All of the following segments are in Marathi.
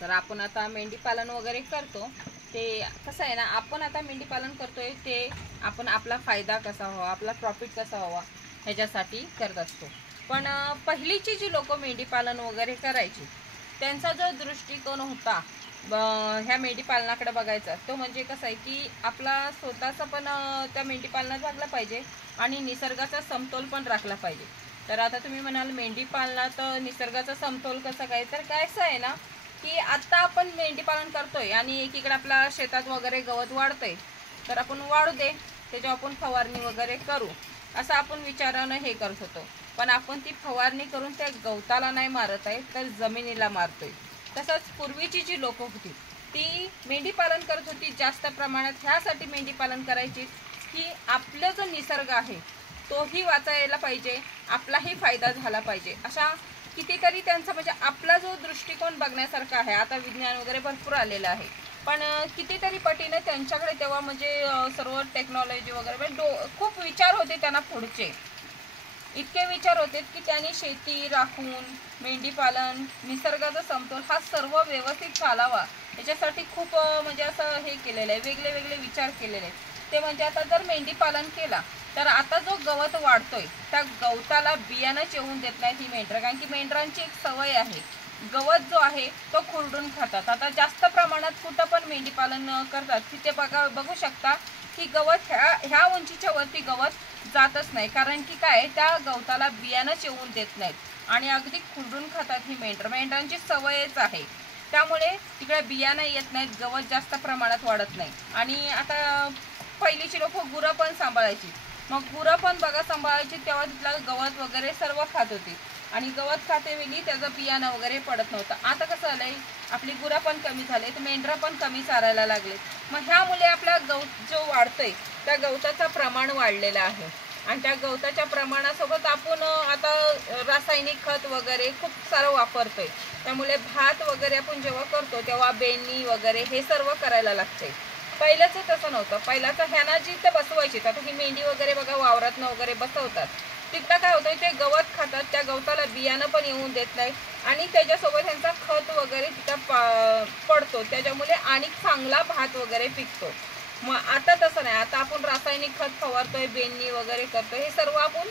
तर आपण आता मेंढी पालन वगैरे करतो ते कसं आहे ना, आपण आता मेंढी पालन करतोय ते आपण आपला फायदा कसा व्हावा, आपला प्रॉफिट कसा व्हावा ह्याच्यासाठी करत असतो. पण पहिलीची जी लोक मेंढी पालन वगैरे करायची त्यांचा जो दृष्टिकोन होता ह्या मेंढी पालनाकडे बघायचा तो म्हणजे कसं आहे की आपला स्वतःचा पण त्या मेंढी पालनात राखला पाहिजे आणि निसर्गाचा समतोल पण राखला पाहिजे. तर आता तुम्ही म्हणाल मेंढी पालनात निसर्गाचा समतोल कसा काय, तर काय असं आहे ना की आता आपण मेंढी पालन करतोय आणि एकीकडे आपल्या शेतात वगैरे गवत वाढतंय, तर आपण वाढू दे त्याच्यावर आपण फवारणी वगैरे करू असं आपण विचारानं हे करत होतो. पण आपण ती फवारणी करून त्या गवताला नाही मारत आहे तर जमिनीला मारतोय. तसंच पूर्वीची जी लोक होती ती मेंढी पालन करत होती जास्त प्रमाणात, ह्यासाठी मेंढी पालन करायची की आपला जो निसर्ग आहे तोही वाचायला पाहिजे, आपलाही फायदा झाला पाहिजे. अशा कितीतरी त्यांचा म्हणजे आपला जो दृष्टिकोन बघण्यासारखा आहे. आता विज्ञान वगैरे भरपूर आलेलं आहे, पण कितीतरी पटीने त्यांच्याकडे तेव्हा म्हणजे सर्व टेक्नॉलॉजी वगैरे खूप विचार होते त्यांना पुढचे. इतके विचार होते की त्यांनी शेती राखून मेंढी पालन निसर्गाचा समतोल हा सर्व व्यवस्थित चालावा याच्यासाठी खूप म्हणजे असं हे केलेलं आहे, वेगळे वेगळे विचार केलेले आहेत. ते म्हणजे आता जर मेंढी पालन केला तर आता जो गवत वाढतोय त्या गवताला बियाणंच येऊन देत नाहीत ही मेंढरं, कारण की मेंढरांची एक सवय आहे गवत जो आहे तो खुरडून खातात. आता जास्त प्रमाणात कुठं पण मेंढी पालन करतात तिथे बघू शकता की गवत ह्या उंचीच्या वरती गवत जातच नाही, कारण की काय त्या गवताला बियाणंच येऊन देत नाहीत आणि अगदी खुरडून खातात ही मेंढरांची सवयच आहे. त्यामुळे तिकडे बियाणं येत नाहीत, गवत जास्त प्रमाणात वाढत नाही. आणि आता पहिलीची लोक गुरं पण सांभाळायची, मग गुरं पण बघा सांभाळायची तेव्हा तिथलं गवत वगैरे सर्व खात होती आणि गवत खाते वेळी त्याचं बियाणं वगैरे पडत नव्हतं. आता कसं झालंय आपली गुरं पण कमी झाले तर मेंढरं पण कमी चारायला लागले, मग ह्यामुळे आपला गवत जो वाढतोय त्या गवताचं प्रमाण वाढलेलं आहे आणि त्या गवताच्या प्रमाणासोबत आपण आता रासायनिक खत वगैरे खूप सारं वापरतोय. त्यामुळे भात वगैरे आपण जेव्हा करतो तेव्हा बेणी वगैरे हे सर्व करायला लागते. पहिल्याचं तसं नव्हतं. पहिल्याचं ह्याना जिथं बसवायची आता ही मेंढी वगैरे बघा वावरातनं वगैरे बसवतात, तिथं काय होतं ते गवत खातात, त्या गवताला बियाणं पण येऊन देत नाही आणि त्याच्यासोबत त्यांचा खत वगैरे तिथं पडतो, त्याच्यामुळे आणि चांगला भात वगैरे पिकतो. मग आता तसं नाही, आता आपण रासायनिक खत फवारतोय, बेणी वगैरे करतोय, हे सर्व आपण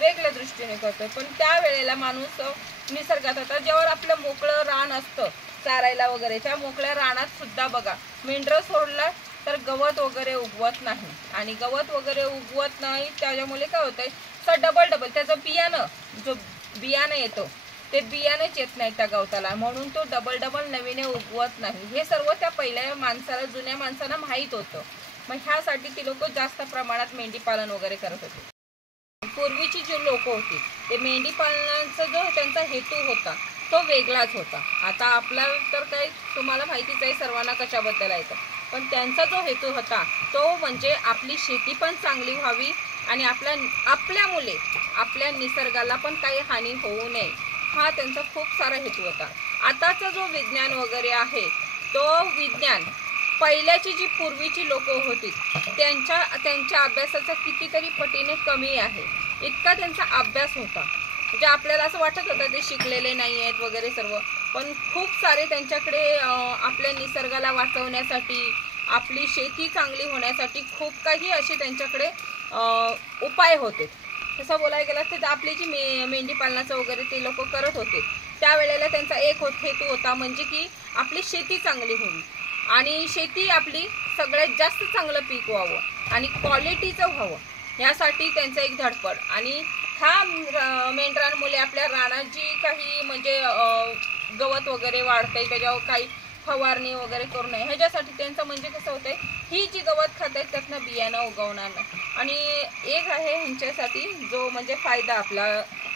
वेगळ्या दृष्टीने करतोय. पण त्यावेळेला माणूस निसर्गात होता जेव्हा आपलं मोकळं रान असतं चारायला वगैरे, त्या मोकळ्या रानात सुद्धा बघा मेंढरं सोडलं तर गवत वगैरे उगवत नाही आणि गवत वगैरे उगवत नाही त्याच्यामुळे काय होतंय तर डबल त्याचं बियाणं येतो ते बियाणंच येत नाही त्या गवताला, म्हणून तो डबल नवीने उगवत नाही. हे सर्व त्या पहिल्या माणसाला जुन्या माणसांना माहीत होतं. मग ह्यासाठी ती लोक जास्त प्रमाणात मेंढी पालन वगैरे करत होते. पूर्वीची जी लोक होती ते मेंढी पालनाचा जो त्यांचा हेतू होता तो वेगळाच होता. आता आपल्या तर काही तुम्हाला माहितीच आहे सर्वांना कशाबद्दल आहे, पण त्यांचा जो हेतू होता तो म्हणजे आपली शेती पण चांगली व्हावी आणि आपल्या मुले आपल्या निसर्गाला पण काही हानी होऊ नये हा त्यांचा खूप सारा हेतू होता. आताचा जो विज्ञान वगैरे आहे तो विज्ञान पहिल्याची जी पूर्वीची लोक होती त्यांच्या अभ्यासाचा कितीतरी पटीने कमी आहे. इतका त्यांचा अभ्यास होता म्हणजे आपल्याला असं वाटत होतं ते शिकलेले नाही आहेत वगैरे सर्व, पण खूप सारे त्यांच्याकडे आपल्या निसर्गाला वाचवण्यासाठी आपली शेती चांगली होण्यासाठी खूप काही असे त्यांच्याकडे उपाय होते. तसं बोलायला गेलं तर आपली जी मेंढी पालनाचं वगैरे ते लोक करत होते त्यावेळेला त्यांचा एक हेतू होता म्हणजे की आपली शेती चांगली होईल आणि शेती आपली सगळ्यात जास्त चांगलं पीक व्हावं आणि क्वालिटीचं व्हावं यासाठी त्यांचं एक धडपड. आणि ह्या मेंढरांमुळे आपल्या रानात जी काही म्हणजे गवत वगैरे वाढतंय त्याच्यावर काही फवारणी वगैरे करू नये ह्याच्यासाठी त्यांचं म्हणजे कसं होतंय ही जी गवत खात आहेत त्यातनं बियाणं उगवणार नाही. आणि एक आहे ह्यांच्यासाठी जो म्हणजे फायदा आपला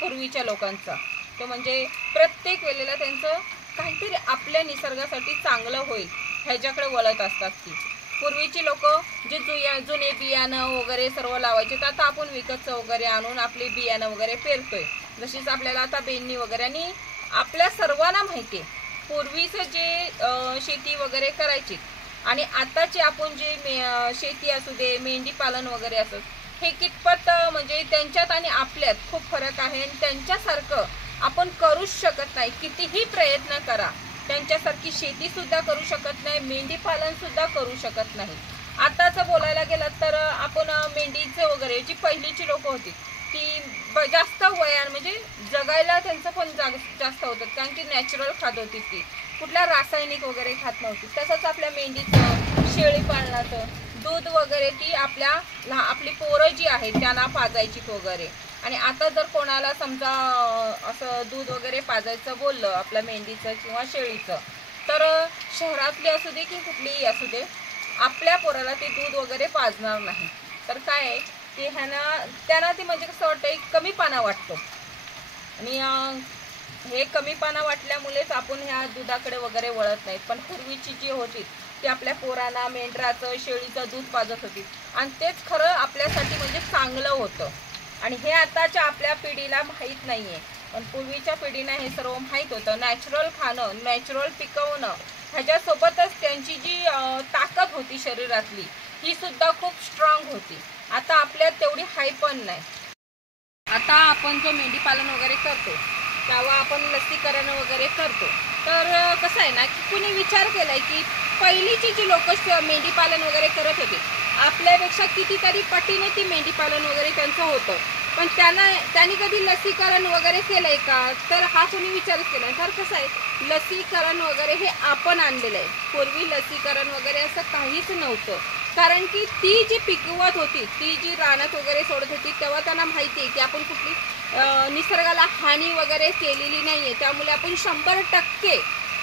पूर्वीच्या लोकांचा तो म्हणजे प्रत्येक वेळेला त्यांचं काहीतरी आपल्या निसर्गासाठी चांगलं होईल ह्याच्याकडे वळत असतात. ती पूर्वीची लोक जे जुने बियाणं वगैरे सर्व लावायचे तर आता आपण विकतचं वगैरे आणून आपली बियाणं वगैरे पेरतोय, जशीच आपल्याला आता बेणी वगैरे. आणि आपल्या सर्वांना माहिती आहे पूर्वीचं जे शेती वगैरे करायची आणि आताची आपण जे शेती असू दे मेंढी पालन वगैरे असो हे कितपत म्हणजे त्यांच्यात आणि आपल्यात खूप फरक आहे आणि त्यांच्यासारखं आपण करूच शकत नाही. कितीही प्रयत्न करा त्यांच्यासारखी शेती सुद्धा करू शकत नाही, मेंढी पालन सुद्धा करू शकत नाही. आताचं बोलायला गेलं तर आपण मेंढीचं वगैरे जी पहिलीची लोक होती ती जास्त वयान म्हणजे जगायला त्यांचं पण जास्त होतं, कारण की नॅचरल खात होती, ती कुठल्या रासायनिक वगैरे खात नव्हती. तसंच आपल्या मेंढीचं, शेळी पालनाचं दूध वगैरे ती आपली पोरं जी आहेत त्यांना पाजायची वगैरे. आणि आता जर कोणाला समजा असं दूध वगैरे पाजायचं बोललं आपल्या मेंढीचं किंवा शेळीचं, तर शहरातली असू दे की कुठलीही असू दे, आपल्या पोराला ते दूध वगैरे पाजणार नाही. तर काय आहे की त्यांना ते म्हणजे कसं वाटतं कमीपणा वाटतो. आणि हे कमीपणा वाटल्यामुळेच आपण ह्या दुधाकडे वगैरे वळत नाही. पण पूर्वीची जी होती ती आपल्या पोरांना मेंढराचं, शेळीचं दूध पाजत होती, आणि तेच खरं आपल्यासाठी म्हणजे चांगलं होतं. आणि हे आताच्या आपल्या पिढीला माहीत नाही आहे, पण पूर्वीच्या पिढीला हे सर्व माहीत होतं. नॅचरल खाणं, नॅचरल पिकवणं, ह्याच्यासोबतच त्यांची जी ताकद होती शरीरातली ही सुद्धा खूप स्ट्रॉंग होती. आता आपल्यात तेवढी हाय पण नाही. आता आपण जो मेंढी पालन वगैरे करतो तेव्हा आपण लसीकरण वगैरे करतो, तर कसं आहे ना की कुणी विचार केलाय की पहिलीची जी लोक मेंढी पालन वगैरे करत होती आपल्यापेक्षा कितीतरी पटीने ती मेंढी पालन वगैरे त्यांचं होतं, पण त्यांनी कधी लसीकरण वगैरे केलंय का, तर हा कोणी विचार केलाय. तर कसं आहे लसीकरण वगैरे हे आपण आणलेलं आहे. पूर्वी लसीकरण वगैरे असं काहीच नव्हतं, कारण की ती जी पिकवत होती, ती जी रानात वगैरे सोडत होती, तेव्हा त्यांना माहिती आहे की आपण कुठली निसर्गाला हानी वगैरे केलेली नाहीये, त्यामुळे आपण 100%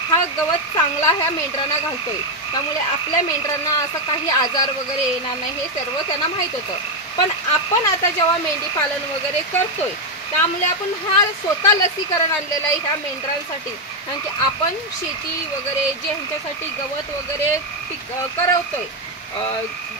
हा गवत चांगला ह्या मेंढरांना घालतोय, त्यामुळे आपल्या मेंढरांना असं काही आजार वगैरे येणार नाही, हे सर्व त्यांना माहीत होतं. पण आपण आता जेव्हा मेंढी पालन वगैरे करतोय त्यामुळे आपण हा स्वतः लसीकरण आणलेलं आहे ह्या मेंढरांसाठी, कारण की आपण शेती वगैरे जे ह्यांच्यासाठी गवत वगैरे करवतोय,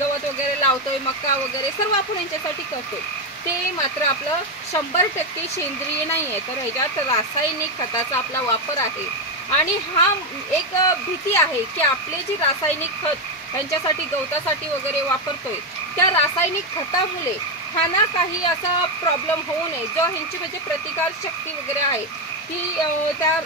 गवत वगैरे लावतोय, मका वगैरे सर्व आपण यांच्यासाठी करतोय, ते मात्र आपलं 100% सेंद्रिय नाही आहे, तर ह्याच्यात रासायनिक खताचा आपला वापर आहे. आणि हा एक भीती आहे की आपले जी रासायनिक खत ह्यांच्यासाठी गवतासाठी वगैरे वापरतोय त्या रासायनिक खतामुळे ह्यांना काही असा प्रॉब्लेम होऊ नये, जो ह्यांची म्हणजे प्रतिकार शक्ती वगैरे आहे ती त्या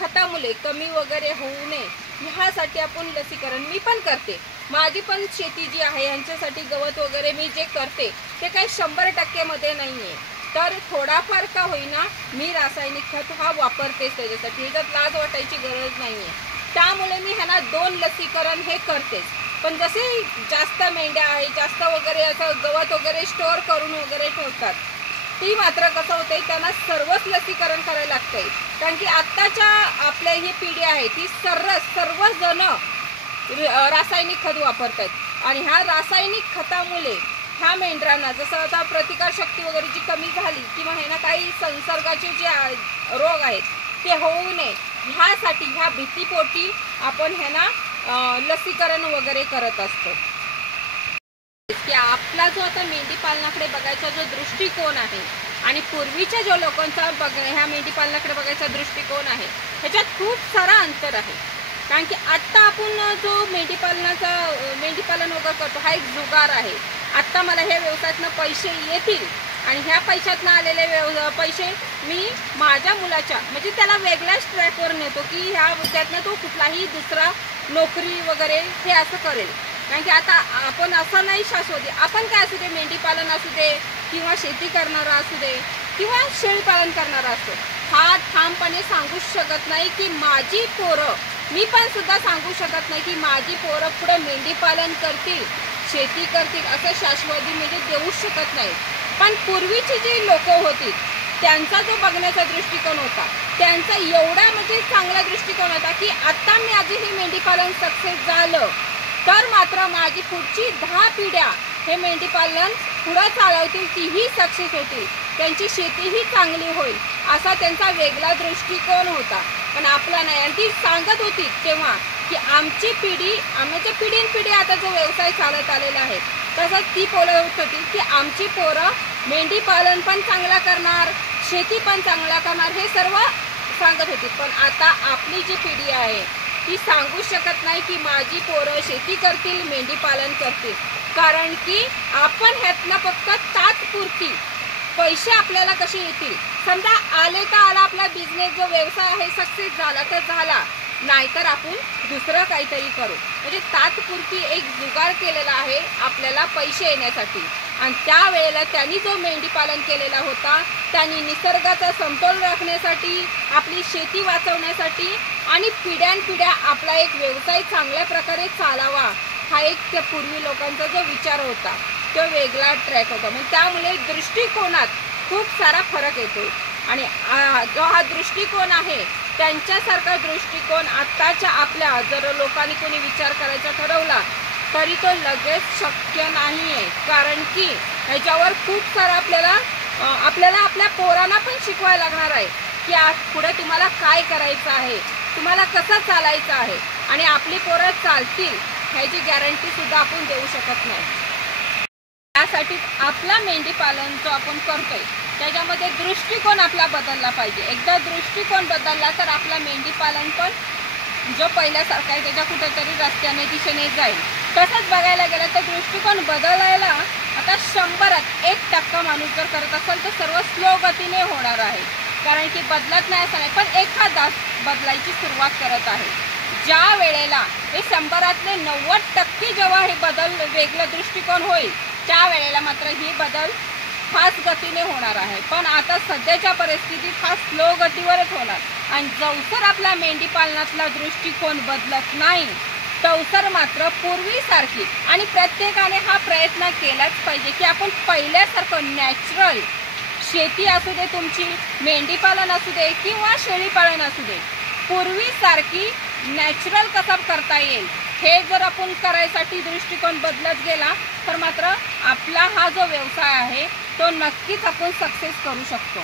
खतामुळे कमी वगैरे होऊ नये, ह्यासाठी आपण लसीकरण मी पण करते. माझी पण शेती जी आहे ह्यांच्यासाठी गवत वगैरे मी जे करते ते काही 100% मध्ये नाही आहे, तर थोडाफार का होईना मी रासायनिक खत हा वापरतेच त्याच्यासाठी, ह्याच्यात लाज वाटायची गरज नाही आहे. त्यामुळे मी ह्यांना 2 लसीकरण हे करतेच. पण जसे जास्त मेंढ्या आहेत, जास्त वगैरे असं गवत वगैरे स्टोअर करून वगैरे ठेवतात, ती मात्र कसं होतंय त्यांना सर्वच लसीकरण करायला लागतंय, कारण की आत्ताच्या आपल्या ही पिढी आहे ती सर्वजण रासायनिक खत वापरतात. आणि ह्या रासायनिक खतामुळे ह्या मेंढरांना जसं आता प्रतिकारशक्ती वगैरे जी कमी झाली किंवा ह्यांना काही संसर्गाचे जे रोग आहेत ते होऊ नये, ह्यासाठी ह्या भीतीपोटी आपण ह्यांना लसीकरण वगैरे करत असतो. की आपला जो आता मेंढी पालनाकडे बघायचा जो दृष्टिकोन आहे आणि पूर्वीच्या जो लोकांचा ह्या मेंढी पालनाकडे बघायचा दृष्टिकोन आहे ह्याच्यात खूप सारा अंतर आहे. कारण की आत्ता आपण जो मेंढी पालन वगैरे करतो हा एक जुगार आहे. आत्ता मला ह्या व्यवसायातनं पैसे येतील आणि ह्या पैशातनं आलेले पैसे मी माझ्या मुलाच्या म्हणजे त्याला वेगळ्याच ट्रॅकवर नेतो की ह्या त्यातनं तो कुठलाही दुसरा नोकरी वगैरे हे असं करेल. कारण की आता आपण असं नाही शाश्वती, आपण काय असू दे मेंढी पालन असू दे किंवा शेती करणारा असू दे किंवा शेळी पालन करणारा असो, हा ठामपणे सांगू शकत नाही की माझी पोरं, मी पण सुद्धा सांगू शकत नाही की माझी पोरं पुढे मेंढी पालन करतील, शेती करतील, असं शाश्वती म्हणजे देऊच शकत नाही. पण पूर्वीची जी लोक होती त्यांचा जो बघण्याचा दृष्टिकोन होता त्यांचा एवढा म्हणजे चांगला दृष्टिकोन होता की आता माझी ही मेंढी पालन सक्सेस झालं तर मात्र माझी पुढची 10 पिढ्या हे मेंढी पालन पुढे चालवतील, तीही सक्सेस होतील, त्यांची शेतीही चांगली होईल, असा त्यांचा वेगळा दृष्टिकोन होता. पण आपला नाही. आणि ती सांगत होती तेव्हा की आमची पिढी, आमच्या पिढी आता जो व्यवसाय चालत आलेला आहे तसंच ती बोलत होती की आमची पोरं मेंढी पालन पण चांगला करणार, शेती पण चांगला करणार, हे सर्व सांगत होती. पण आता आपली जी पिढी आहे ती सांगू शकत नाही की माझी पोरं शेती करतील, मेंढी पालन करतील, कारण की आपण ह्यातनं फक्त तात्पुरती पैसे आपल्याला कसे येतील, समजा आले तर आला, आपला बिझनेस जो व्यवसाय आहे सक्सेस झाला तर झाला, नाहीतर आपण दुसरं काहीतरी करू. म्हणजे तात्पुरती एक जुगार केलेला आहे आपल्याला पैसे येण्यासाठी. आणि त्यावेळेला त्यांनी जो मेंढीपालन केलेला होता, त्यांनी निसर्गाचा समतोल राखण्यासाठी, आपली शेती वाचवण्यासाठी आणि पिढ्यानपिढ्या आपला एक व्यवसाय चांगल्या प्रकारे चालावा, हा एक त्या पूर्वी लोकांचा जो विचार होता तो वेगळा ट्रॅक होता. मग त्यामुळे दृष्टिकोनात खूप सारा फरक येतो. आणि जो हा दृष्टिकोन आहे त्यांच्यासारखा दृष्टिकोन आत्ताच्या आपल्या जर लोकांनी कोणी विचार करायचा ठरवला तरी तो लगेच शक्य नाही आहे. कारण की ह्याच्यावर खूप सारा आपल्याला आपल्या पोरांना पण शिकवायला लागणार आहे की आज पुढे तुम्हाला काय करायचं आहे, तुम्हाला कसं चालायचं आहे. आणि आपली पोरं चालतील ह्याची गॅरंटी सुद्धा आपण देऊ शकत नाही. त्यासाठी आपला मेंढीपालन जो आपण करतोय त्याच्यामध्ये दृष्टिकोन आपला बदलला पाहिजे. एकदा दृष्टिकोन बदलला तर आपला मेंढीपालन पण जो पहिल्यासारखा आहे त्याच्या कुठेतरी रस्त्याने दिशेने जाईल. तसंच बघायला गेलं तर दृष्टिकोन बदलायला आता 100त 1% माणूस जर करत असेल तर सर्व स्लो गतीने होणार आहे. कारण की बदलत नाही असं नाही, पण एखादा बदलायची सुरुवात करत आहे. ज्या वेळेला हे 100तले 90% जेव्हा हे बदल वेगळं दृष्टिकोन होईल त्यावेळेला मात्र ही बदल फास्ट गतीने होणार आहे. पण आता सध्याच्या परिस्थितीत हा स्लो गतीवरच होणार. आणि जवसर आपला मेंढीपालनातला दृष्टिकोन बदलत नाही तवसर मात्र पूर्वीसारखी. आणि प्रत्येकाने हा प्रयत्न केलाच पाहिजे की आपण पहिल्यासारखं नॅचरल शेती असू दे, तुमची मेंढीपालन असू दे किंवा शेळीपालन असू दे, पूर्वीसारखी नॅचरल कसं करता येईल हे जर आपण करायसाठी दृष्टिकोन बदलत गेला तर मात्र आपला हा जो व्यवसाय आहे तो नक्कीच आपण सक्सेस करू शकतो.